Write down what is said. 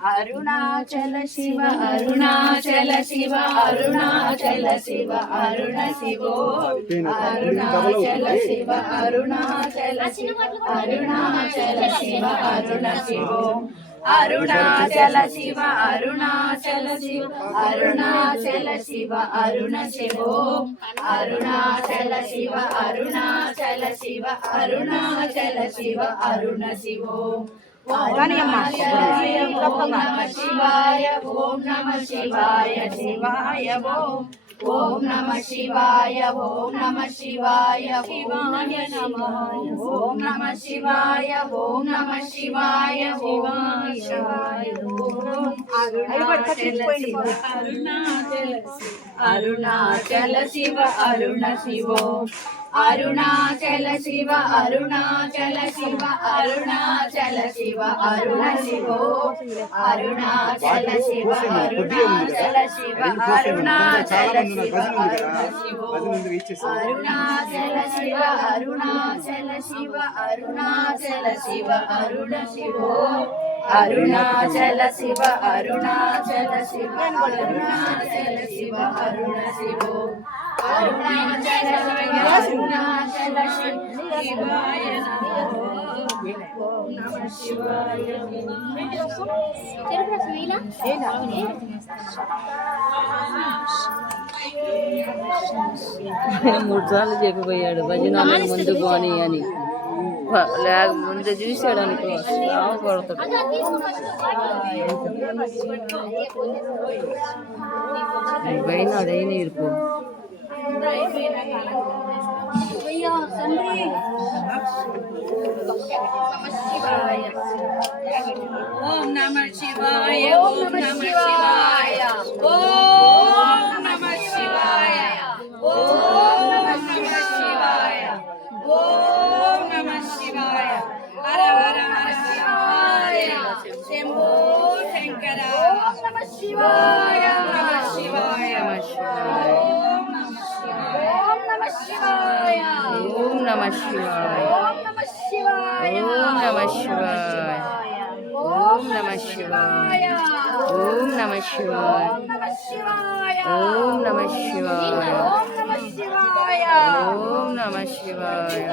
అరుణాచల శివ అరుణాచల శివ అరుణాచల శివ అరుణ శివో అరుణాచల శివ అరుణాచల శివ అరుణాచల శివ అరుణ శివో అరుణాచల శివ అరుణాచల శివ అరుణాచల శివ అరుణ శివో అరుణాచల శివ అరుణాచల శివ అరుణాచల శివ అరుణ శివో ఓం నమ శివాయ ఓం నమ శివాయ శివాయ ఓం నమ శివాయ ఓం నమ శివాయ శివాయ నమః ఓం నమ శివాయ ఓం నమ శివాయ శివాయ అరుణాచల శివ అరుణ శివో అరుణాచల శివ అరుణాచల శివ అరుణాచల శివ అరుణ శివో అరుణాచల శివ అరుణాచల శివ అరుణాచల శివ అరుణ శివో అరుణాచల శివ అరుణాచల శివ అరుణాచల శివ అరుణ శివో అరుణాచల శివ అరుణాచల శివ అరుణాచల శివ అరుణ శివో అరుణాచల అరుణాచల శివాయ నమః ఓం నమః శివాయ మూడు సార్లు చెప్పిపోయాడు భజన ముందు పోనీ అని లేక ముందు చూశాడు అనుకో కొడతాడు పైన అదైనా ఇరుపు ఓం నమ శివాయ ఓం నమ శివాయ ఓం నమ శివాయ ఓం నమ శివాయ ఓం నమ శివాయ హర హర హర శివాయ శంభో శంకర ఓం నమ శివాయ నమ శివాయ ఓం నమ శివాయ ఓం నమ శివాయ ఓం నమ శివాయ ఓం నమ శివాయ ఓం నమ శివాయ ఓం నమ శివాయ ఓం నమ శివాయ ఓం నమ శివాయ ఓం నమ శివాయ